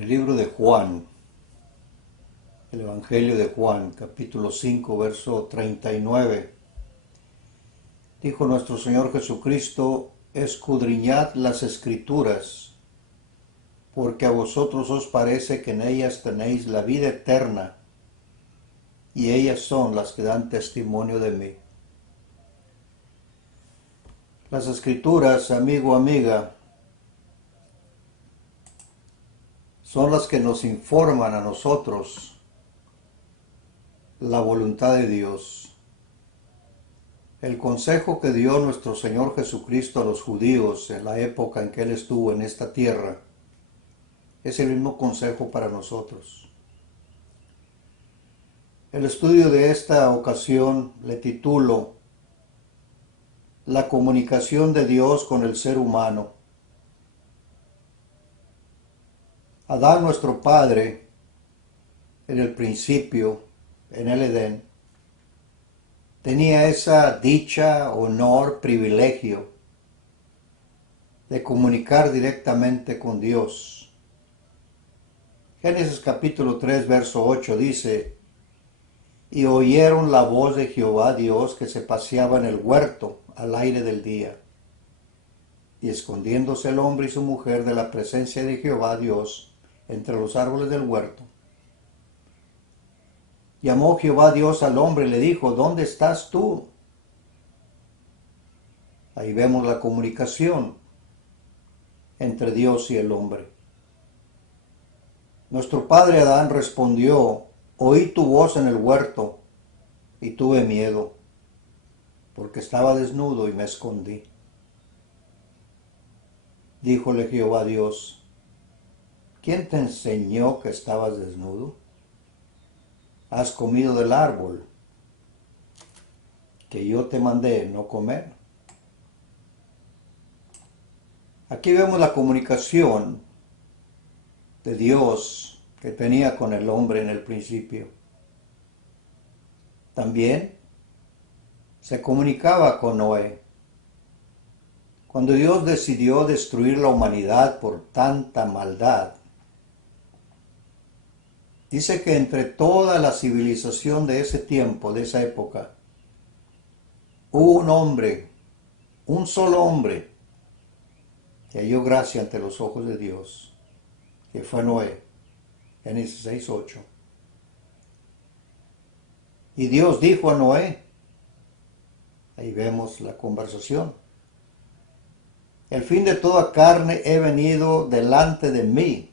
En el libro de Juan, el Evangelio de Juan, capítulo 5, verso 39, dijo nuestro Señor Jesucristo: escudriñad las Escrituras, porque a vosotros os parece que en ellas tenéis la vida eterna, y ellas son las que dan testimonio de mí. Las Escrituras, amigo, amiga, son las que nos informan a nosotros la voluntad de Dios. El consejo que dio nuestro Señor Jesucristo a los judíos en la época en que Él estuvo en esta tierra es el mismo consejo para nosotros. El estudio de esta ocasión le titulo La comunicación de Dios con el ser humano. Adán, nuestro Padre, en el principio, en el Edén, tenía esa dicha, honor, privilegio de comunicar directamente con Dios. Génesis capítulo 3, verso 8 dice: y oyeron la voz de Jehová Dios que se paseaba en el huerto al aire del día. Y escondiéndose el hombre y su mujer de la presencia de Jehová Dios entre los árboles del huerto, llamó Jehová Dios al hombre y le dijo: ¿dónde estás tú? Ahí vemos la comunicación entre Dios y el hombre. Nuestro padre Adán respondió: oí tu voz en el huerto y tuve miedo, porque estaba desnudo y me escondí. Díjole Jehová Dios: ¿quién te enseñó que estabas desnudo? ¿Has comido del árbol que yo te mandé no comer? Aquí vemos la comunicación de Dios que tenía con el hombre en el principio. También se comunicaba con Noé. Cuando Dios decidió destruir la humanidad por tanta maldad, dice que entre toda la civilización de ese tiempo, de esa época, hubo un hombre, un solo hombre, que halló gracia ante los ojos de Dios, que fue Noé. Génesis 6:8. Y Dios dijo a Noé, ahí vemos la conversación: el fin de toda carne he venido delante de mí,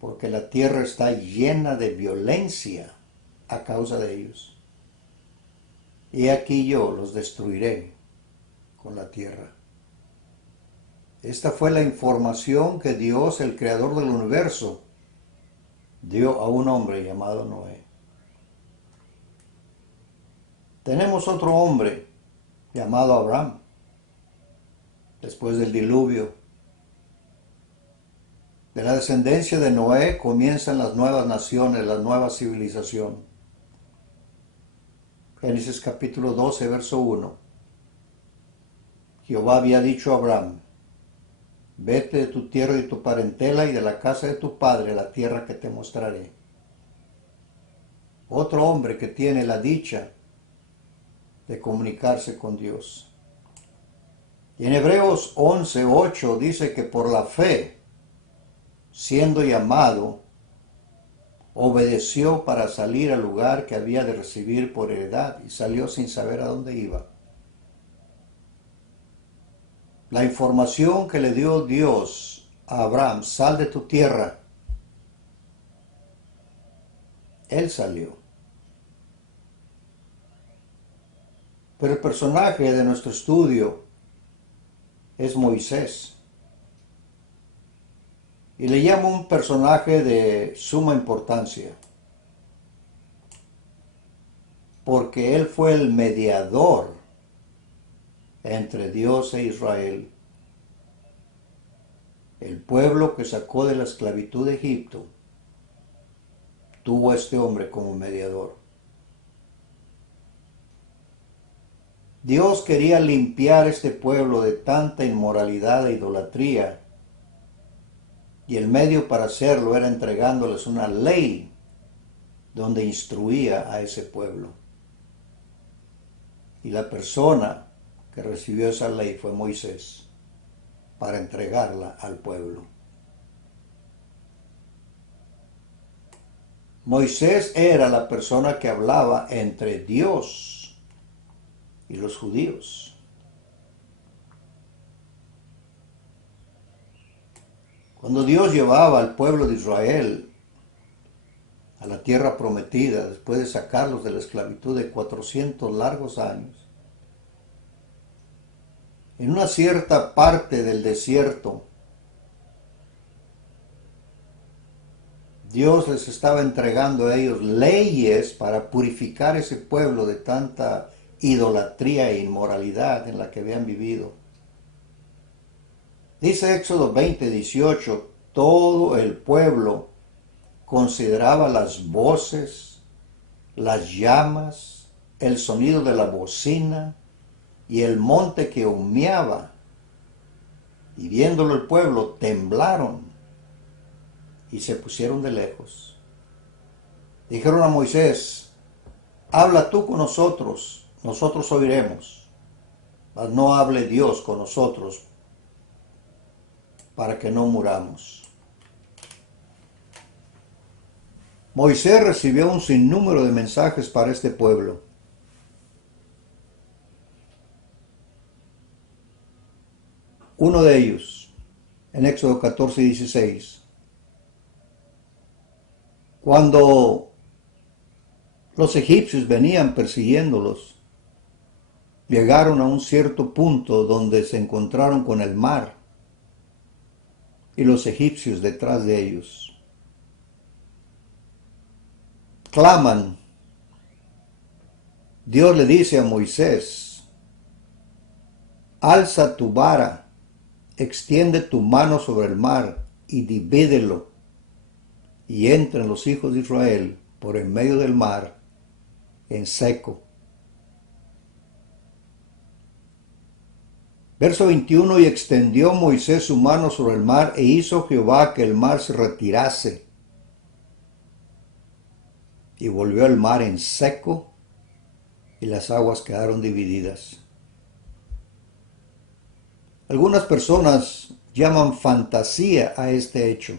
porque la tierra está llena de violencia a causa de ellos. Y aquí yo los destruiré con la tierra. Esta fue la información que Dios, el creador del universo, dio a un hombre llamado Noé. Tenemos otro hombre llamado Abraham. Después del diluvio, de la descendencia de Noé comienzan las nuevas naciones, la nueva civilización. Génesis capítulo 12, verso 1. Jehová había dicho a Abraham: vete de tu tierra y de tu parentela y de la casa de tu padre a la tierra que te mostraré. Otro hombre que tiene la dicha de comunicarse con Dios. Y en Hebreos 11:8 dice que por la fe, siendo llamado, obedeció para salir al lugar que había de recibir por heredad, y salió sin saber a dónde iba. La información que le dio Dios a Abraham: sal de tu tierra, él salió. Pero el personaje de nuestro estudio es Moisés. Y le llamo un personaje de suma importancia, porque él fue el mediador entre Dios e Israel. El pueblo que sacó de la esclavitud de Egipto tuvo a este hombre como mediador. Dios quería limpiar este pueblo de tanta inmoralidad e idolatría Y el medio para hacerlo era entregándoles una ley donde instruía a ese pueblo. Y la persona que recibió esa ley fue Moisés para entregarla al pueblo. Moisés era la persona que hablaba entre Dios y los judíos. Cuando Dios llevaba al pueblo de Israel a la tierra prometida, después de sacarlos de la esclavitud de 400 largos años, en una cierta parte del desierto, Dios les estaba entregando a ellos leyes para purificar ese pueblo de tanta idolatría e inmoralidad en la que habían vivido. Dice Éxodo 20:18, todo el pueblo consideraba las voces, las llamas, el sonido de la bocina y el monte que humeaba. Y viéndolo el pueblo, temblaron y se pusieron de lejos. Dijeron a Moisés, habla tú con nosotros, nosotros oiremos, mas no hable Dios con nosotros para que no muramos. Moisés recibió un sinnúmero de mensajes para este pueblo. Uno de ellos, en Éxodo 14:16, cuando los egipcios venían persiguiéndolos, llegaron a un cierto punto donde se encontraron con el mar y los egipcios detrás de ellos. Claman. Dios le dice a Moisés, alza tu vara, extiende tu mano sobre el mar y divídelo, y entren los hijos de Israel por en medio del mar en seco. Verso 21, y extendió Moisés su mano sobre el mar e hizo Jehová que el mar se retirase. Y volvió el mar en seco y las aguas quedaron divididas. Algunas personas llaman fantasía a este hecho,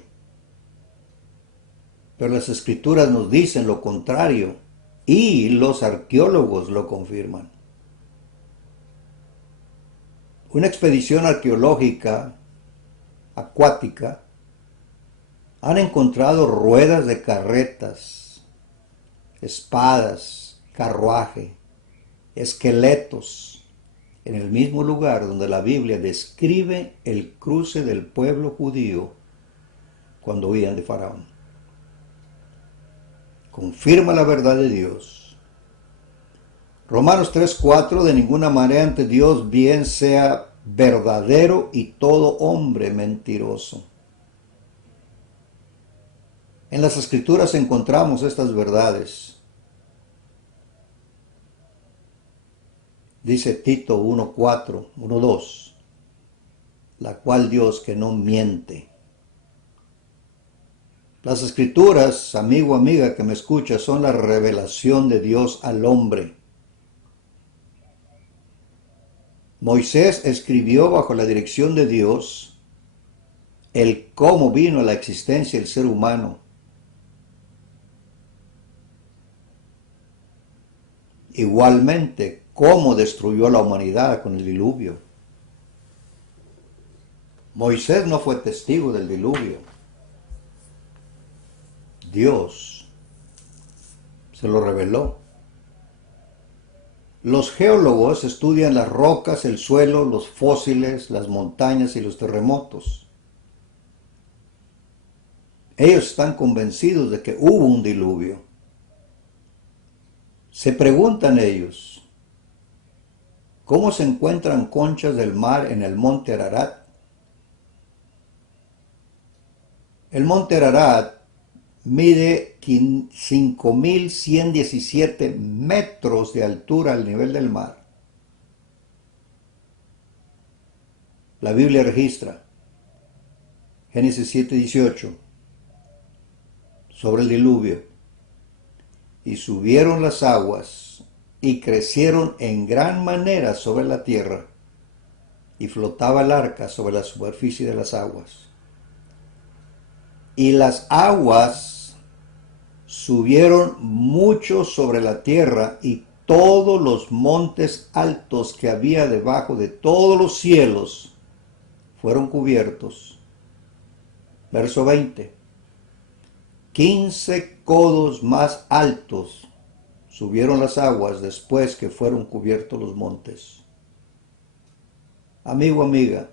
pero las escrituras nos dicen lo contrario y los arqueólogos lo confirman. Una expedición arqueológica acuática han encontrado ruedas de carretas, espadas, carruaje, esqueletos, en el mismo lugar donde la Biblia describe el cruce del pueblo judío cuando huían de Faraón. Confirma la verdad de Dios. Romanos 3:4, de ninguna manera ante Dios bien sea verdadero y todo hombre mentiroso. En las Escrituras encontramos estas verdades. Dice Tito 1:4, 1:2, la cual Dios que no miente. Las Escrituras, amigo, amiga que me escucha, son la revelación de Dios al hombre. Moisés escribió bajo la dirección de Dios el cómo vino a la existencia el ser humano. Igualmente, cómo destruyó a la humanidad con el diluvio. Moisés no fue testigo del diluvio. Dios se lo reveló. Los geólogos estudian las rocas, el suelo, los fósiles, las montañas y los terremotos. Ellos están convencidos de que hubo un diluvio. Se preguntan ellos, ¿cómo se encuentran conchas del mar en el monte Ararat? El monte Ararat mide 5.117 metros de altura al nivel del mar. La Biblia registra, Génesis 7:18, sobre el diluvio. Y subieron las aguas y crecieron en gran manera sobre la tierra, y flotaba el arca sobre la superficie de las aguas. Y las aguas subieron mucho sobre la tierra, y todos los montes altos que había debajo de todos los cielos fueron cubiertos. Verso 20. 15 codos más altos subieron las aguas después que fueron cubiertos los montes. Amigo, amiga,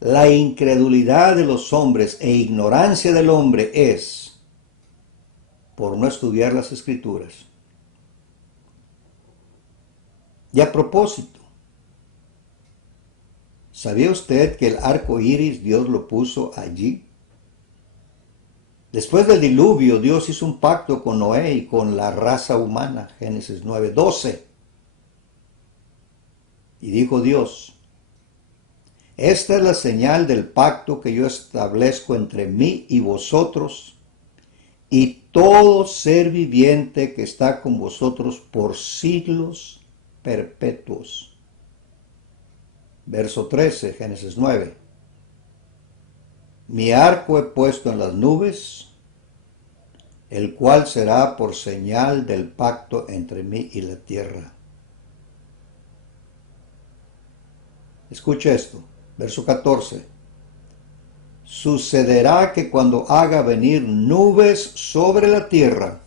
la incredulidad de los hombres e ignorancia del hombre es por no estudiar las Escrituras. Y a propósito, ¿sabía usted que el arco iris Dios lo puso allí? Después del diluvio, Dios hizo un pacto con Noé y con la raza humana, Génesis 9:12. Y dijo Dios: esta es la señal del pacto que yo establezco entre mí y vosotros y todo ser viviente que está con vosotros por siglos perpetuos. Verso 13, Génesis 9. Mi arco he puesto en las nubes, el cual será por señal del pacto entre mí y la tierra. Escucha esto, verso 14. Sucederá que cuando haga venir nubes sobre la tierra,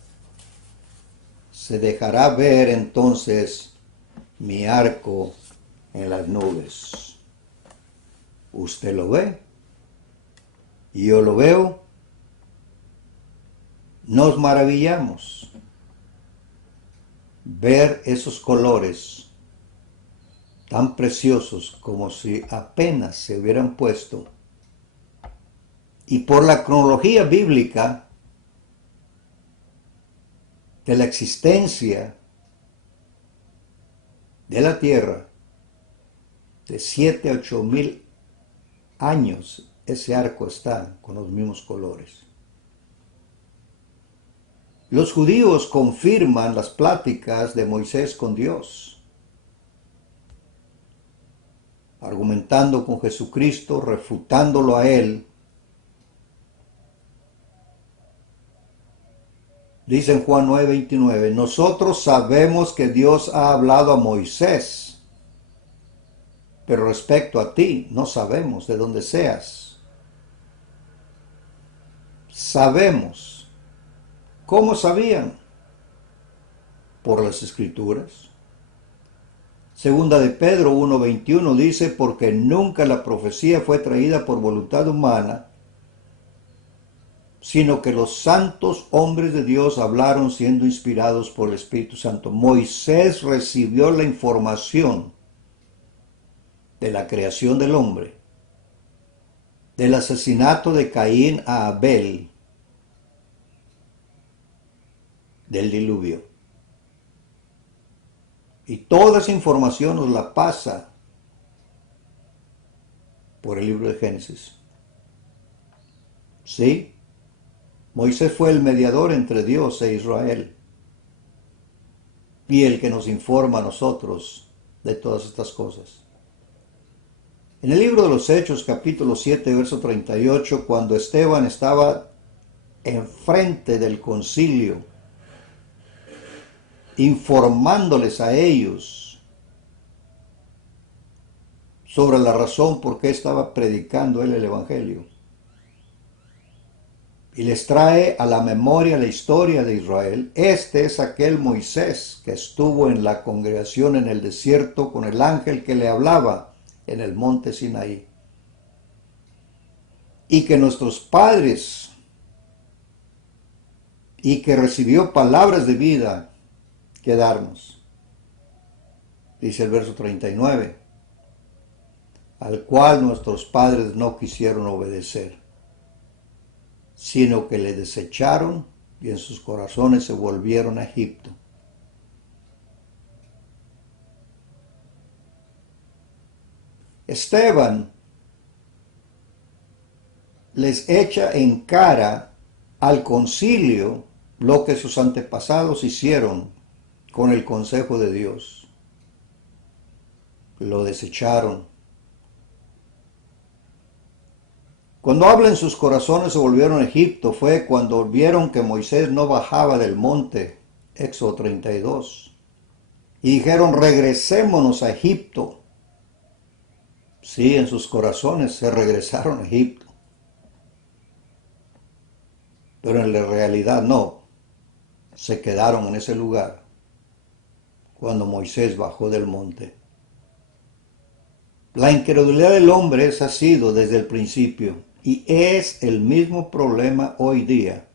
se dejará ver entonces mi arco en las nubes. ¿Usted lo ve? Y yo lo veo. Nos maravillamos ver esos colores tan preciosos como si apenas se hubieran puesto. Y por la cronología bíblica de la existencia de la tierra, de 7 a 8 mil años, ese arco está con los mismos colores. Los judíos confirman las pláticas de Moisés con Dios, argumentando con Jesucristo, refutándolo a él. Dice en Juan 9:29, nosotros sabemos que Dios ha hablado a Moisés, pero respecto a ti no sabemos de dónde seas. Sabemos. ¿Cómo sabían? Por las Escrituras. Segunda de Pedro 1:21 dice, porque nunca la profecía fue traída por voluntad humana, sino que los santos hombres de Dios hablaron siendo inspirados por el Espíritu Santo. Moisés recibió la información de la creación del hombre, del asesinato de Caín a Abel, del diluvio. Y toda esa información nos la pasa por el libro de Génesis. ¿Sí? Moisés fue el mediador entre Dios e Israel y el que nos informa a nosotros de todas estas cosas. En el libro de los Hechos, capítulo 7, verso 38, cuando Esteban estaba enfrente del concilio, informándoles a ellos sobre la razón por qué estaba predicando él el Evangelio, y les trae a la memoria la historia de Israel. Este es aquel Moisés que estuvo en la congregación en el desierto con el ángel que le hablaba en el monte Sinaí, y que nuestros padres, y que recibió palabras de vida que darnos. Dice el verso 39, al cual nuestros padres no quisieron obedecer, sino que le desecharon y en sus corazones se volvieron a Egipto. Esteban les echa en cara al concilio lo que sus antepasados hicieron con el consejo de Dios. Lo desecharon. Cuando habla en sus corazones se volvieron a Egipto, fue cuando vieron que Moisés no bajaba del monte, Éxodo 32, y dijeron, regresémonos a Egipto. Sí, en sus corazones se regresaron a Egipto, pero en la realidad no, se quedaron en ese lugar cuando Moisés bajó del monte. La incredulidad del hombre ha sido desde el principio y es el mismo problema hoy día.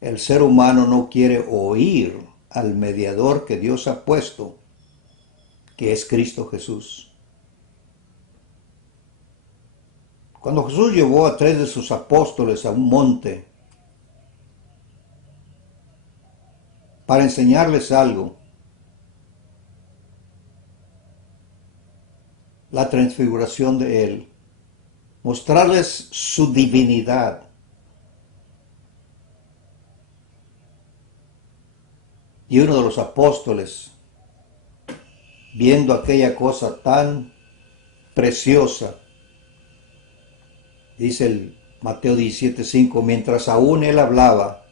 El ser humano no quiere oír al mediador que Dios ha puesto, que es Cristo Jesús. Cuando Jesús llevó a 3 de sus apóstoles a un monte para enseñarles algo, la transfiguración de Él, mostrarles su divinidad, y uno de los apóstoles, viendo aquella cosa tan preciosa, dice el Mateo 17:5, mientras aún él hablaba,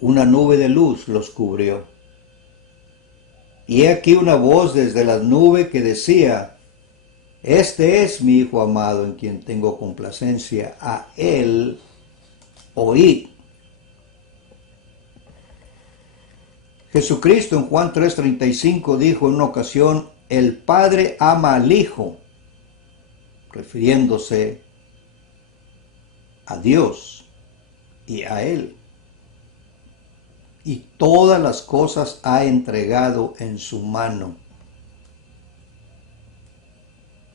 una nube de luz los cubrió. Y he aquí una voz desde la nube que decía, este es mi Hijo amado en quien tengo complacencia, a él oíd. Jesucristo en Juan 3:35 dijo en una ocasión, el Padre ama al Hijo, refiriéndose a Dios y a Él. Y todas las cosas ha entregado en su mano.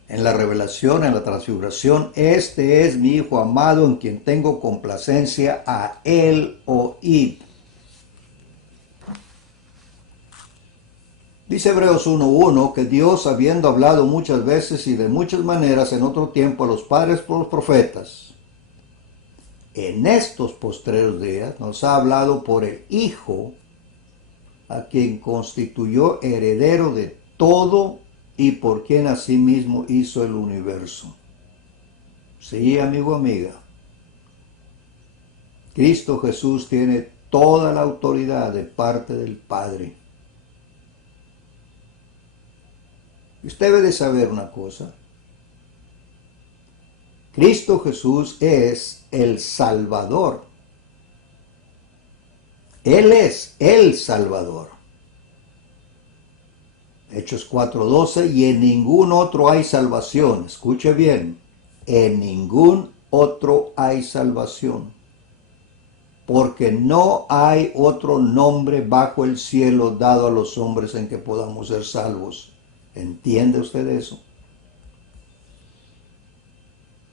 En la revelación, en la transfiguración, este es mi Hijo amado en quien tengo complacencia, a Él oíd. Dice Hebreos 1:1 que Dios, habiendo hablado muchas veces y de muchas maneras en otro tiempo a los padres por los profetas, en estos postreros días nos ha hablado por el Hijo, a quien constituyó heredero de todo y por quien asimismo hizo el universo. Sí, amigo, amiga. Cristo Jesús tiene toda la autoridad de parte del Padre. Y usted debe de saber una cosa. Cristo Jesús es el Salvador. Él es el Salvador. Hechos 4:12, y en ningún otro hay salvación. Escuche bien, en ningún otro hay salvación. Porque no hay otro nombre bajo el cielo dado a los hombres en que podamos ser salvos. ¿Entiende usted eso?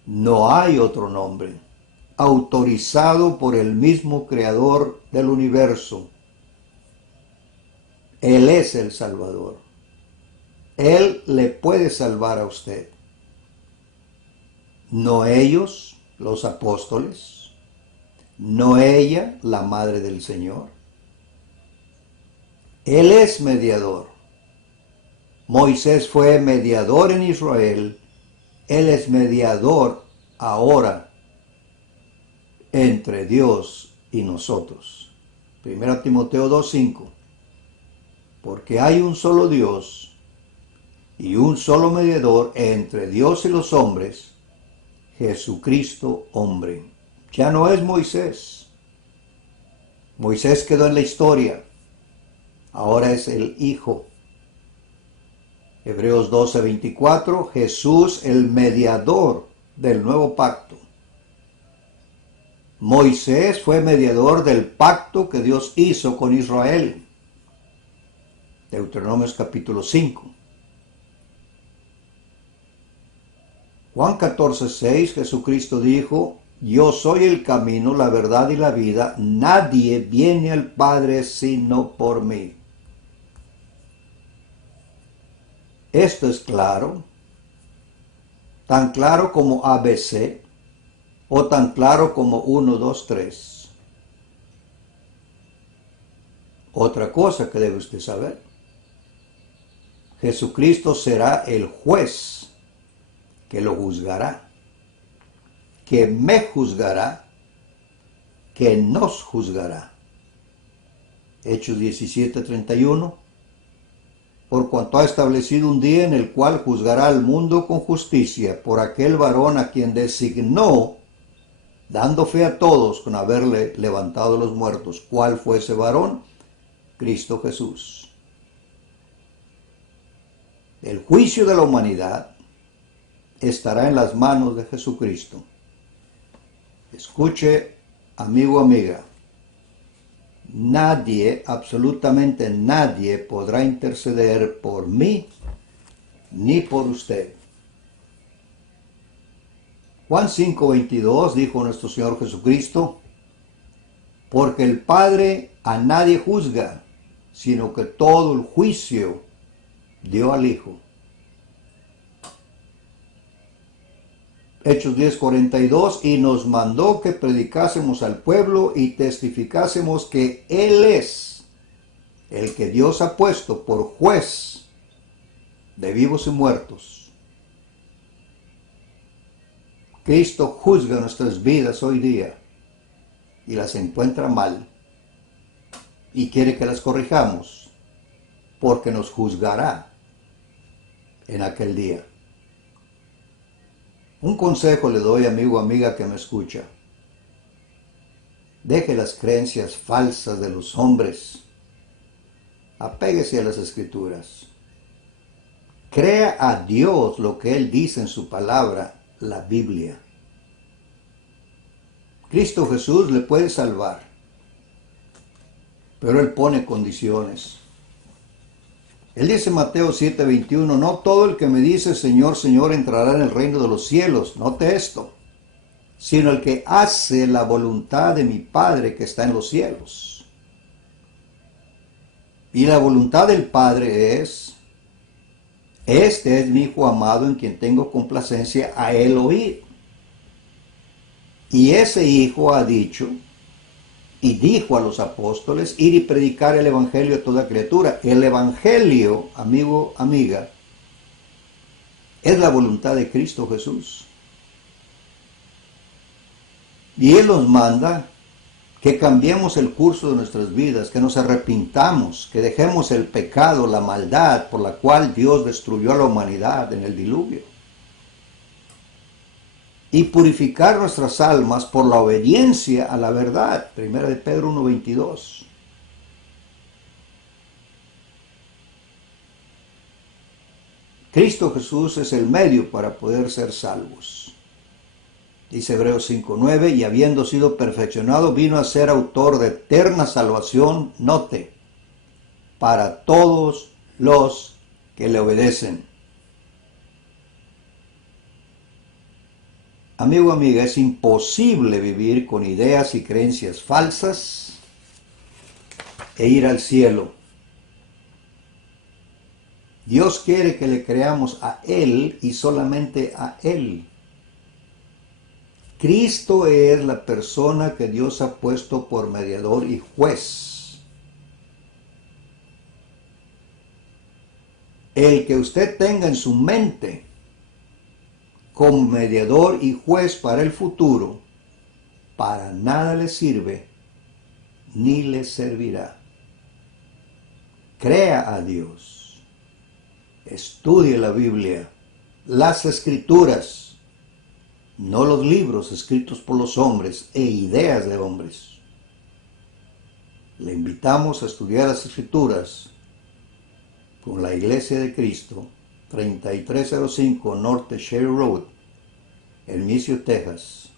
No hay otro nombre autorizado por el mismo Creador del universo. Él es el Salvador. Él le puede salvar a usted. No ellos, los apóstoles, no ella, la Madre del Señor. Él es mediador. Moisés fue mediador en Israel. Él es mediador ahora entre Dios y nosotros. 1 Timoteo 2:5. Porque hay un solo Dios y un solo mediador entre Dios y los hombres, Jesucristo hombre. Ya no es Moisés. Moisés quedó en la historia. Ahora es el Hijo. Hebreos 12:24, Jesús el mediador del nuevo pacto. Moisés fue mediador del pacto que Dios hizo con Israel. Deuteronomios capítulo 5. Juan 14:6, Jesucristo dijo, yo soy el camino, la verdad y la vida, nadie viene al Padre sino por mí. Esto es claro. tan claro como ABC o tan claro como 1, 2, 3. Otra cosa que debe usted saber: Jesucristo será el juez que lo juzgará, que me juzgará, que nos juzgará. Hechos 17:31. Por cuanto ha establecido un día en el cual juzgará al mundo con justicia por aquel varón a quien designó, dando fe a todos con haberle levantado los muertos. ¿Cuál fue ese varón? Cristo Jesús. El juicio de la humanidad estará en las manos de Jesucristo. Escuche, amigo, amiga. Nadie, absolutamente nadie, podrá interceder por mí ni por usted. Juan 5:22 dijo nuestro Señor Jesucristo: porque el Padre a nadie juzga, sino que todo el juicio dio al Hijo. Hechos 10:42, y nos mandó que predicásemos al pueblo y testificásemos que Él es el que Dios ha puesto por juez de vivos y muertos. Cristo juzga nuestras vidas hoy día y las encuentra mal y quiere que las corrijamos, porque nos juzgará en aquel día. Un consejo le doy, amigo o amiga que me escucha: deje las creencias falsas de los hombres, apéguese a las Escrituras, crea a Dios lo que Él dice en su palabra, la Biblia. Cristo Jesús le puede salvar, pero Él pone condiciones. Él dice en Mateo 7:21, no todo el que me dice Señor, Señor entrará en el reino de los cielos, note esto, sino el que hace la voluntad de mi Padre que está en los cielos. Y la voluntad del Padre es: este es mi Hijo amado en quien tengo complacencia, a Él oír. Y ese Hijo ha dicho y dijo a los apóstoles: ir y predicar el Evangelio a toda criatura. El Evangelio, amigo, amiga, es la voluntad de Cristo Jesús. Y Él nos manda que cambiemos el curso de nuestras vidas, que nos arrepintamos, que dejemos el pecado, la maldad por la cual Dios destruyó a la humanidad en el diluvio, y purificar nuestras almas por la obediencia a la verdad. Primera de Pedro 1:22. Cristo Jesús es el medio para poder ser salvos. Dice Hebreos 5:9, y habiendo sido perfeccionado, vino a ser autor de eterna salvación, note, para todos los que le obedecen. Amigo, amiga, es imposible vivir con ideas y creencias falsas e ir al cielo. Dios quiere que le creamos a Él y solamente a Él. Cristo es la persona que Dios ha puesto por mediador y juez. El que usted tenga en su mente como mediador y juez para el futuro, para nada le sirve ni le servirá. Crea a Dios, estudie la Biblia, las Escrituras, no los libros escritos por los hombres e ideas de hombres. Le invitamos a estudiar las Escrituras con la Iglesia de Cristo, 3305 Norte Sherry Road, en Mission, Texas.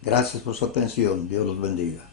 Gracias por su atención. Dios los bendiga.